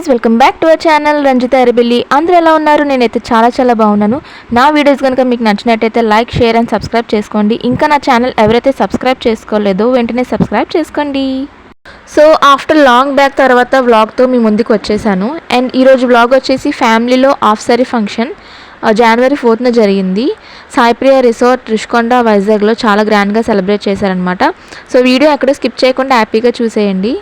Guys, welcome back to our channel Ranjitha Arabilli. అందరూ ఎలా ఉన్నారు? నేనైతే చాలా బాగున్నాను. నా వీడియోస్ కనుక మీకు నచ్చినట్టయితే లైక్, షేర్ అండ్ సబ్స్క్రైబ్ చేసుకోండి. ఇంకా నా ఛానల్ ఎవరైతే సబ్స్క్రైబ్ చేసుకోలేదో వెంటనే సబ్స్క్రైబ్ చేసుకోండి. సో ఆఫ్టర్ లాంగ్ బ్యాక్ తర్వాత వ్లాగ్తో మీ ముందుకు వచ్చేసాను. అండ్ ఈరోజు వ్లాగ్ వచ్చేసి ఫ్యామిలీలో హాఫ్ సారీ ఫంక్షన్ జనవరి 4th జరిగింది. సాయిప్రియ రిసార్ట్ రుషికొండ వైజాగ్లో చాలా గ్రాండ్గా సెలబ్రేట్ చేశారనమాట. సో వీడియో అక్కడ స్కిప్ చేయకుండా హ్యాపీగా చూసేయండి.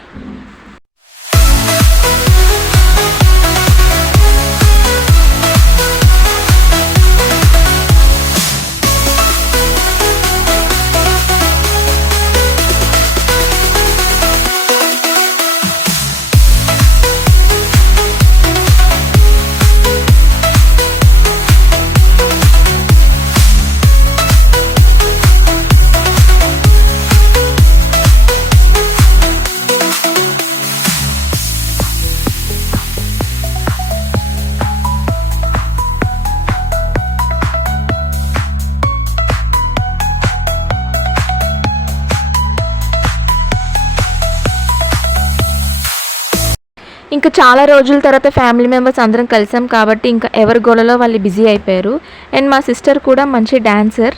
ఇంకా చాలా రోజుల తర్వాత ఫ్యామిలీ మెంబర్స్ అందరం కలిసాం కాబట్టి ఇంకా ఎవరి గోలలో వాళ్ళు బిజీ అయిపోయారు. అండ్ మా సిస్టర్ కూడా మంచి డాన్సర్.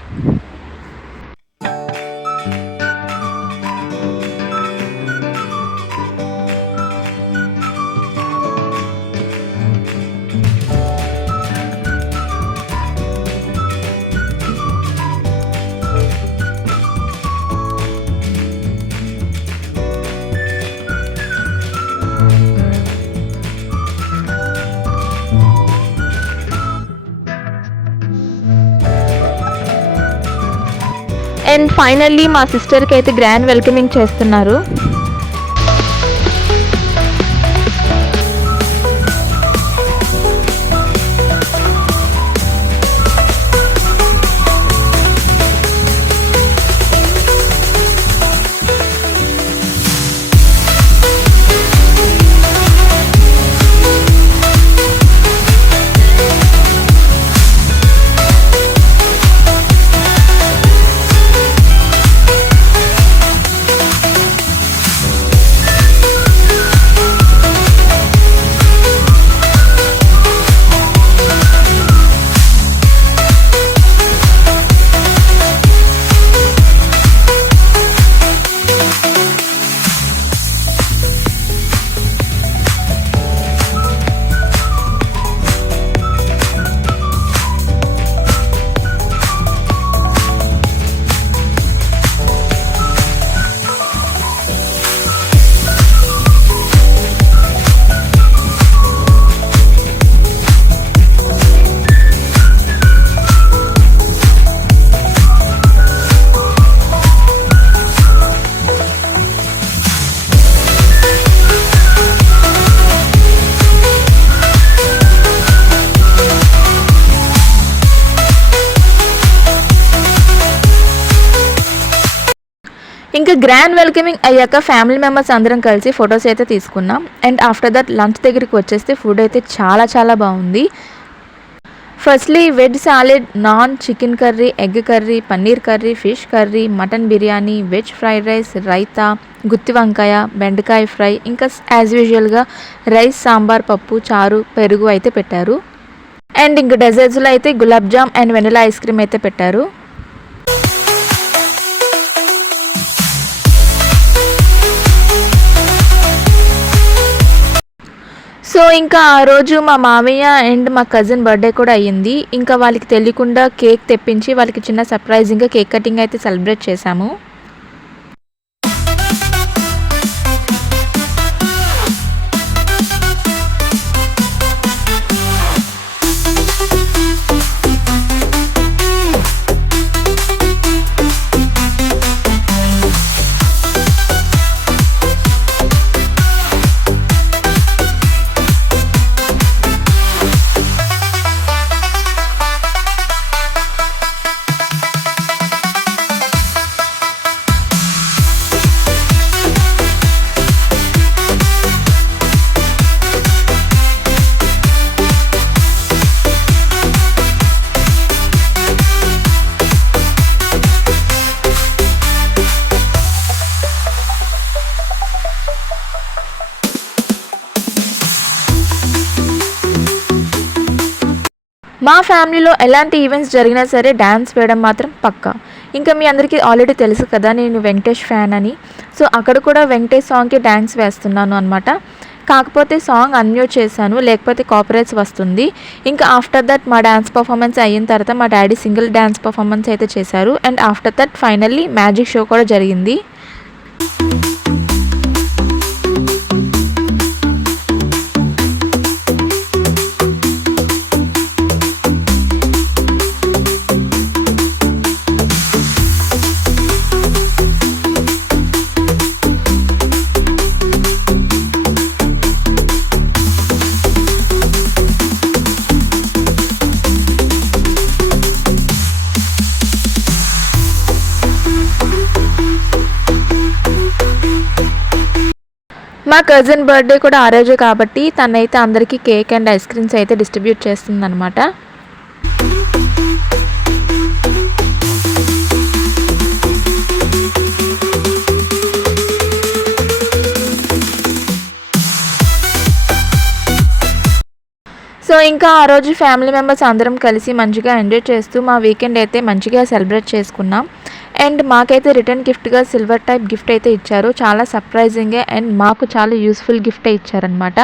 అండ్ ఫైనల్లీ మా సిస్టర్కి అయితే గ్రాండ్ వెల్కమింగ్ చేస్తున్నారు. ఇంకా గ్రాండ్ వెల్కమింగ్ అయ్యాక ఫ్యామిలీ మెంబర్స్ అందరం కలిసి ఫొటోస్ అయితే తీసుకున్నాం. అండ్ ఆఫ్టర్ దట్ లంచ్ దగ్గరికి వచ్చేస్తే ఫుడ్ అయితే చాలా బాగుంది. Firstly veg salad, naan, chicken curry, egg curry, paneer curry, fish curry, mutton biryani, veg fried rice, raita, గుత్తి వంకాయ, బెండకాయ ఫ్రై, ఇంకా యాజ్ యూజువల్గా రైస్, సాంబార్, పప్పు, చారు, పెరుగు అయితే పెట్టారు. అండ్ ఇంకా డెజర్ట్స్లో అయితే gulab jam and vanilla ice cream అయితే పెట్టారు. సో ఇంకా ఆ రోజు మా మామయ్య అండ్ మా కజిన్ బర్త్డే కూడా అయ్యింది. ఇంకా వాళ్ళకి తెలియకుండా కేక్ తెప్పించి వాళ్ళకి చిన్న సర్ప్రైజింగ్గా కేక్ కటింగ్ అయితే సెలబ్రేట్ చేశాము. మా ఫ్యామిలీలో ఎలాంటి ఈవెంట్స్ జరిగినా సరే డ్యాన్స్ వేయడం మాత్రం పక్కా. ఇంకా మీ అందరికీ ఆల్రెడీ తెలుసు కదా నేను వెంకటేష్ ఫ్యాన్ అని. సో అక్కడ కూడా వెంకటేష్ సాంగ్కి డ్యాన్స్ వేస్తున్నాను అనమాట. కాకపోతే సాంగ్ అన్మ్యూట్ చేశాను, లేకపోతే కాపీరైట్స్ వస్తుంది. ఇంకా ఆఫ్టర్ దట్ మా డ్యాన్స్ పర్ఫార్మెన్స్ అయిన తర్వాత మా డాడీ సింగిల్ డ్యాన్స్ పర్ఫార్మెన్స్ అయితే చేశారు. And after that finally magic show కూడా జరిగింది. మా కజిన్ బర్త్డే కూడా ఆ రోజే కాబట్టి తనైతే అందరికీ కేక్ అండ్ ఐస్ క్రీమ్స్ అయితే డిస్ట్రిబ్యూట్ చేస్తుందన్నమాట. సో ఇంకా ఆ రోజు ఫ్యామిలీ మెంబర్స్ అందరం కలిసి మంచిగా ఎంజాయ్ చేస్తూ మా వీకెండ్ అయితే మంచిగా సెలబ్రేట్ చేసుకున్నాం. అండ్ మాకైతే రిటర్న్ గిఫ్ట్గా సిల్వర్ టైప్ గిఫ్ట్ అయితే ఇచ్చారు. చాలా సర్ప్రైజింగ్గా అండ్ మాకు చాలా యూస్ఫుల్ గిఫ్ట్ ఇచ్చారనమాట.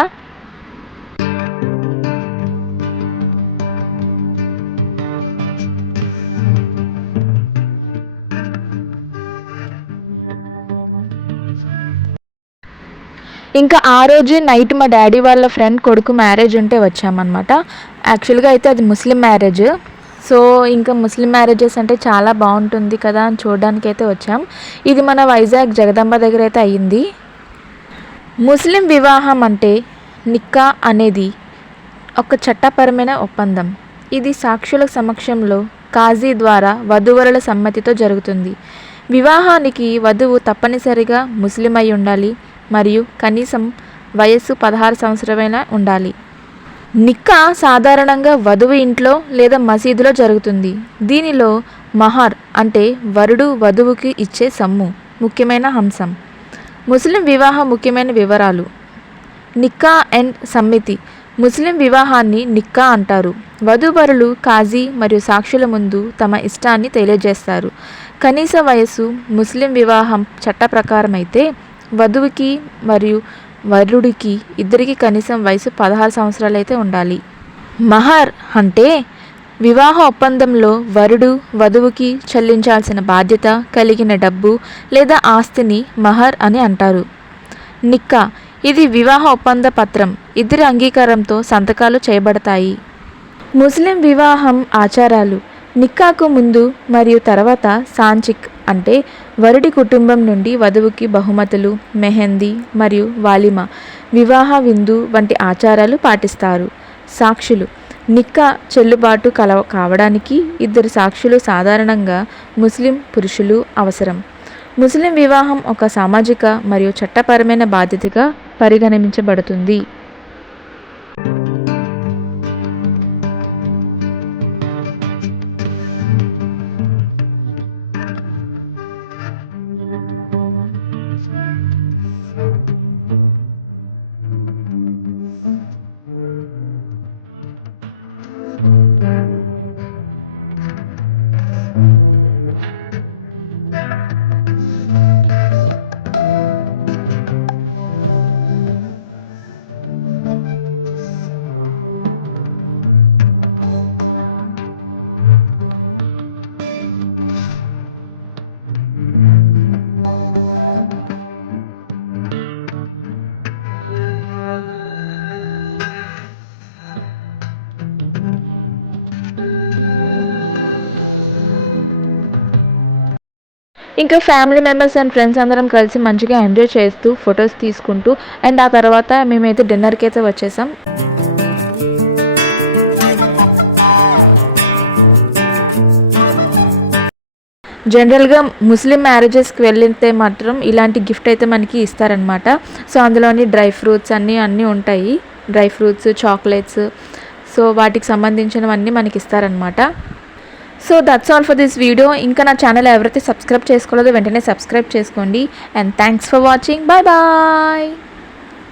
ఇంకా ఆ రోజు నైట్ మా డాడీ వాళ్ళ ఫ్రెండ్ కొడుకు మ్యారేజ్ ఉంటే వచ్చామన్నమాట. యాక్చువల్గా అయితే అది ముస్లిం మ్యారేజ్. సో ఇంకా ముస్లిం మ్యారేజెస్ అంటే చాలా బాగుంటుంది కదా అని చూడడానికి అయితే వచ్చాం. ఇది మన వైజాగ్ జగదాంబ దగ్గర అయితే అయ్యింది. ముస్లిం వివాహం అంటే నిక్కా అనేది ఒక చట్టపరమైన ఒప్పందం. ఇది సాక్షుల సమక్షంలో కాజీ ద్వారా వధూవరుల సమ్మతితో జరుగుతుంది. వివాహానికి వధువు తప్పనిసరిగా ముస్లిం అయి ఉండాలి మరియు కనీసం వయస్సు 16 సంవత్సరమైనా ఉండాలి. నిక్కా సాధారణంగా వధువు ఇంట్లో లేదా మసీదులో జరుగుతుంది. దీనిలో మహర్ అంటే వరుడు వధువుకి ఇచ్చే సొమ్ము ముఖ్యమైన అంశం. ముస్లిం వివాహ ముఖ్యమైన వివరాలు. నిక్కా అండ్ సమ్మితి. ముస్లిం వివాహాన్ని నిక్కా అంటారు. వధూవరులు కాజీ మరియు సాక్షుల ముందు తమ ఇష్టాన్ని తెలియజేస్తారు. కనీస వయస్సు ముస్లిం వివాహం చట్ట ప్రకారం అయితే వధువుకి మరియు వరుడికి ఇద్దరికి కనీసం వయసు 16 సంవత్సరాలు అయితే ఉండాలి. మహర్ అంటే వివాహ ఒప్పందంలో వరుడు వధువుకి చెల్లించాల్సిన బాధ్యత కలిగిన డబ్బు లేదా ఆస్తిని మహర్ అని అంటారు. నిక్కా ఇది వివాహ ఒప్పంద పత్రం. ఇద్దరి అంగీకారంతో సంతకాలు చేయబడతాయి. ముస్లిం వివాహం ఆచారాలు. నిక్కాకు ముందు మరియు తర్వాత సాంచిక్ అంటే వరుడి కుటుంబం నుండి వధువుకి బహుమతులు, మెహందీ మరియు వాలిమా, వివాహ విందు వంటి ఆచారాలు పాటిస్తారు. సాక్షులు. నిక్కా చెల్లుబాటు కావడానికి ఇద్దరు సాక్షులు సాధారణంగా ముస్లిం పురుషులు అవసరం. ముస్లిం వివాహం ఒక సామాజిక మరియు చట్టపరమైన బాధ్యతగా పరిగణించబడుతుంది. ఇంకా ఫ్యామిలీ మెంబర్స్ అండ్ ఫ్రెండ్స్ అందరం కలిసి మంచిగా ఎంజాయ్ చేస్తూ ఫొటోస్ తీసుకుంటూ అండ్ ఆ తర్వాత మేమైతే డిన్నర్కి అయితే వచ్చేసాం. జనరల్గా ముస్లిం మ్యారేజెస్కి వెళ్తే మాత్రం ఇలాంటి గిఫ్ట్ అయితే మనకి ఇస్తారనమాట. సో అందులోని డ్రై ఫ్రూట్స్ అన్నీ ఉంటాయి. డ్రై ఫ్రూట్స్, చాక్లెట్స్, సో వాటికి సంబంధించినవన్నీ మనకి ఇస్తారనమాట. So that's all for this video. ఇంకా నా ఛానల్ ఎవరైతే సబ్స్క్రైబ్ చేసుకోలేదో వెంటనే సబ్స్క్రైబ్ చేసుకోండి. And thanks for watching. Bye bye.